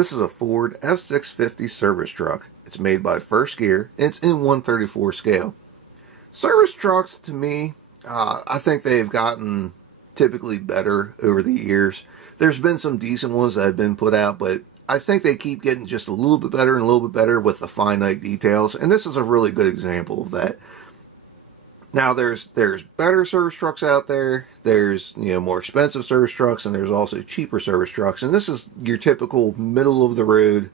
This is a Ford F650 Service Truck. It's made by First Gear, and it's in 1/34 scale. Service trucks, to me, I think they've gotten typically better over the years. There's been some decent ones that have been put out, but I think they keep getting just a little bit better and a little bit better with the finite details, and this is a really good example of that. Now, there's better service trucks out there. There's, more expensive service trucks, and there's also cheaper service trucks. And this is your typical middle of the road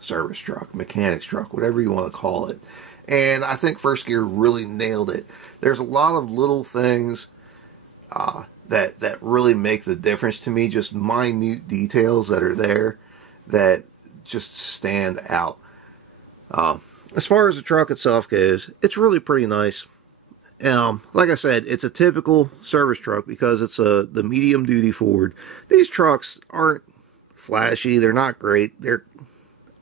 service truck, mechanic's truck, whatever you want to call it. And I think First Gear really nailed it. There's a lot of little things that really make the difference to me. Just minute details that are there that just stand out. As far as the truck itself goes, it's really pretty nice. Like I said, it's a typical service truck because it's the medium duty Ford. These trucks aren't flashy. They're not great.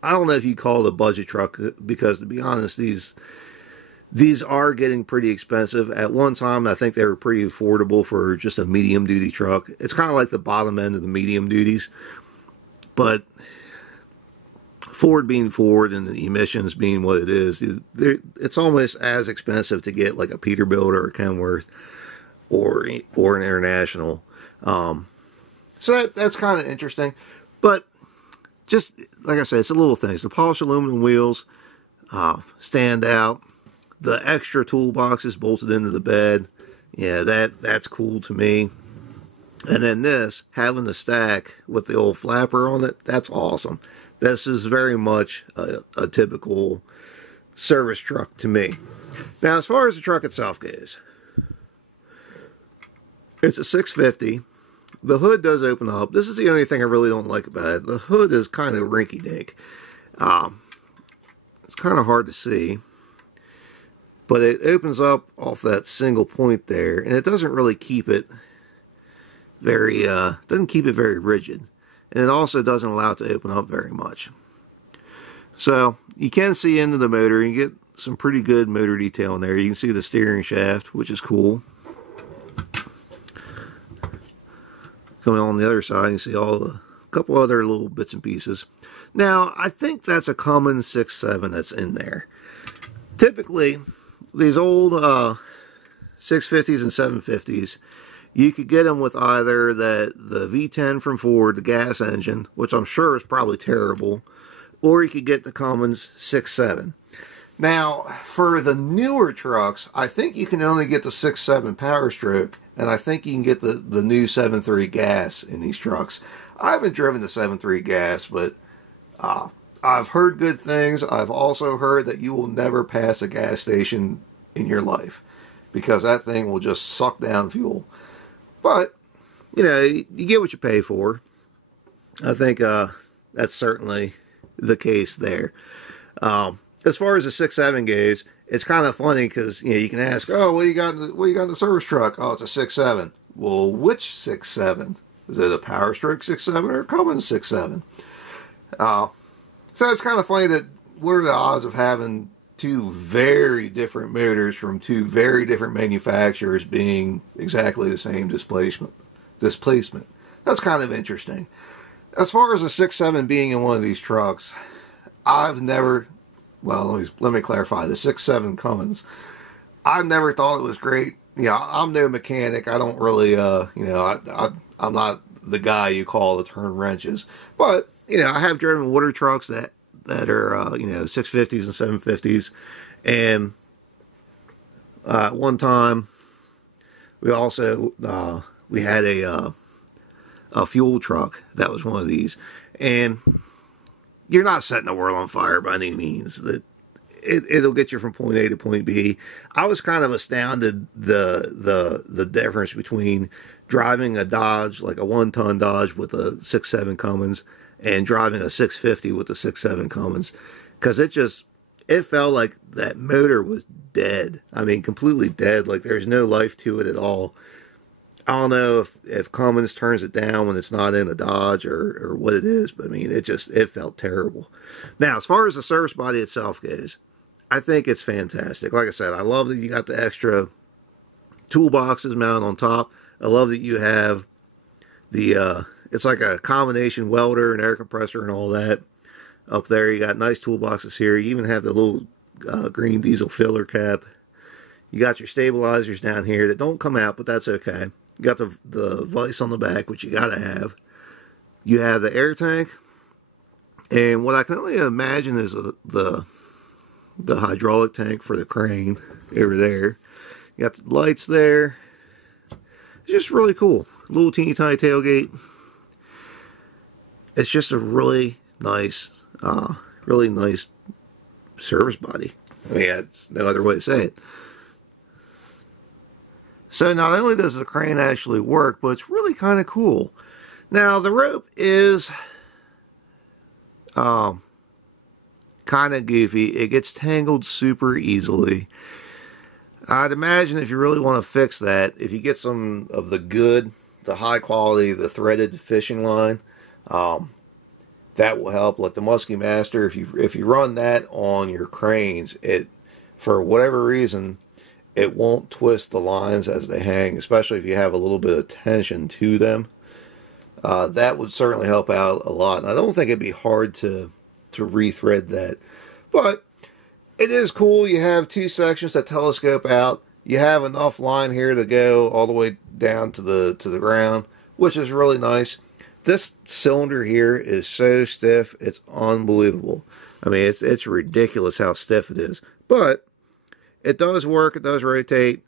I don't know if you call it a budget truck, because to be honest, these are getting pretty expensive. At one time, I think they were pretty affordable for just a medium duty truck. It's kind of like the bottom end of the medium duties, but Ford being Ford and the emissions being what it is, it's almost as expensive to get like a Peterbilt or a Kenworth or an International. So that's kind of interesting. But just like I said, it's the little things. The polished aluminum wheels stand out. The extra toolboxes bolted into the bed, yeah, that's cool to me. And then this, having the stack with the old flapper on it, that's awesome. This is very much a typical service truck to me. Now, as far as the truck itself goes, it's a 650. The hood does open up. This is the only thing I really don't like about it. The hood is kind of rinky-dink. It's kind of hard to see, but it opens up off that single point there, and it doesn't really keep it very rigid. And it also doesn't allow it to open up very much. So you can see into the motor. You get some pretty good motor detail in there. You can see the steering shaft, which is cool. Coming on the other side, you can see a couple other little bits and pieces. Now, I think that's a common 6.7 that's in there. Typically, these old 650s and 750s, you could get them with either the V10 from Ford, the gas engine, which I'm sure is probably terrible, or you could get the Cummins 6.7. Now, for the newer trucks, I think you can only get the 6.7 Power Stroke, and I think you can get the new 7.3 gas in these trucks. I haven't driven the 7.3 gas, but I've heard good things. I've also heard that you will never pass a gas station in your life, because that thing will just suck down fuel. But, you get what you pay for. I think that's certainly the case there. As far as the 6.7 goes, it's kind of funny because, you can ask, oh, what do you got in the service truck? Oh, it's a 6.7. Well, which 6.7? Is it a Power Stroke 6.7 or a Cummins 6.7? So it's kind of funny that what are the odds of having two very different motors from two very different manufacturers being exactly the same displacement. That's kind of interesting. As far as a 6.7 being in one of these trucks, I've never, well, let me clarify, the 6.7 Cummins, I've never thought it was great. I'm no mechanic. I don't really, I'm not the guy you call to turn wrenches. But, I have driven water trucks that are, 650s and 750s. And one time, we also, we had a fuel truck that was one of these. And you're not setting the world on fire by any means. It'll get you from point A to point B. I was kind of astounded the difference between driving a Dodge, like a 1-ton Dodge with a 6.7 Cummins, and driving a 650 with the 6.7 Cummins, because it felt like that motor was dead. I mean, completely dead. Like there's no life to it at all. I don't know if Cummins turns it down when it's not in a Dodge or what it is, but I mean, it felt terrible. Now, as far as the service body itself goes, I think it's fantastic. Like I said, I love that you got the extra toolboxes mounted on top. I love that you have the it's like a combination welder and air compressor and all that. Up there, you got nice toolboxes here. You even have the little green diesel filler cap. You got your stabilizers down here that don't come out, but that's okay. You got the vise on the back, which you gotta have. You have the air tank, and what I can only imagine is the hydraulic tank for the crane over there. You got the lights there. It's just really cool. Little teeny tiny tailgate. It's just a really nice service body. I mean, that's no other way to say it. So not only does the crane actually work, but it's really kind of cool. Now the rope is kind of goofy. It gets tangled super easily. I'd imagine if you really want to fix that, if you get some of the high quality, the threaded fishing line, that will help. Like the Muskie Master, if you run that on your cranes, it, for whatever reason, it won't twist the lines as they hang, especially if you have a little bit of tension to them. That would certainly help out a lot. And I don't think it'd be hard to rethread that. But it is cool. You have two sections that telescope out. You have enough line here to go all the way down to the ground, which is really nice. This cylinder here is so stiff, it's unbelievable. I mean, it's ridiculous how stiff it is. But it does work, it does rotate.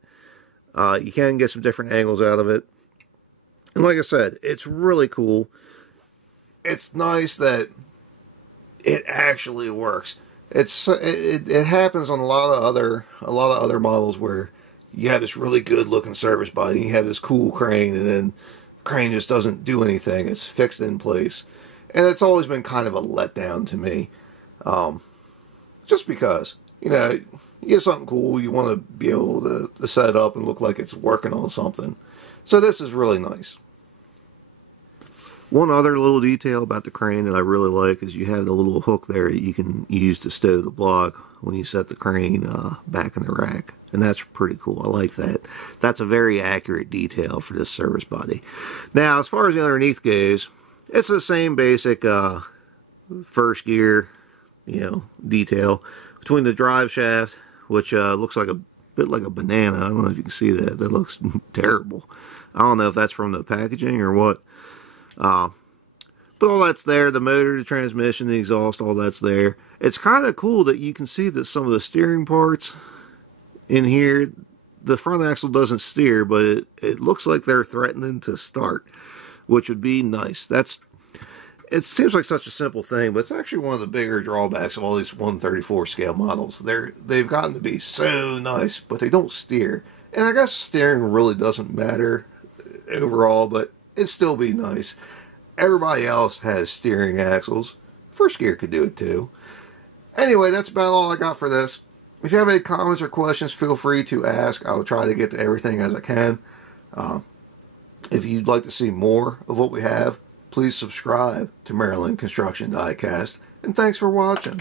You can get some different angles out of it. And like I said, it's really cool. It's nice that it actually works. It happens on a lot of other models where you have this really good looking service body, you have this cool crane, and then the crane just doesn't do anything. It's fixed in place. And it's always been kind of a letdown to me. Just because, you know, you get something cool, you want to be able to set it up and look like it's working on something. So this is really nice. One other little detail about the crane that I really like is you have the little hook there that you can use to stow the block when you set the crane back in the rack. And that's pretty cool. I like that. That's a very accurate detail for this service body. Now, as far as the underneath goes, it's the same basic first gear, you know, detail. Between the drive shaft, which looks like a bit like a banana. I don't know if you can see that. That looks terrible. I don't know if that's from the packaging or what. But all that's there. The motor, the transmission, the exhaust, all that's there. It's kind of cool that you can see that some of the steering parts in here, the front axle doesn't steer, but it looks like they're threatening to start, which would be nice. It seems like such a simple thing, but it's actually one of the bigger drawbacks of all these 134 scale models. They've gotten to be so nice, but they don't steer. And I guess steering really doesn't matter overall, but it'd still be nice. Everybody else has steering axles. First gear could do it too. Anyway, that's about all I got for this. If you have any comments or questions, feel free to ask. I will try to get to everything as I can. If you'd like to see more of what we have, please subscribe to Maryland Construction Diecast. And thanks for watching.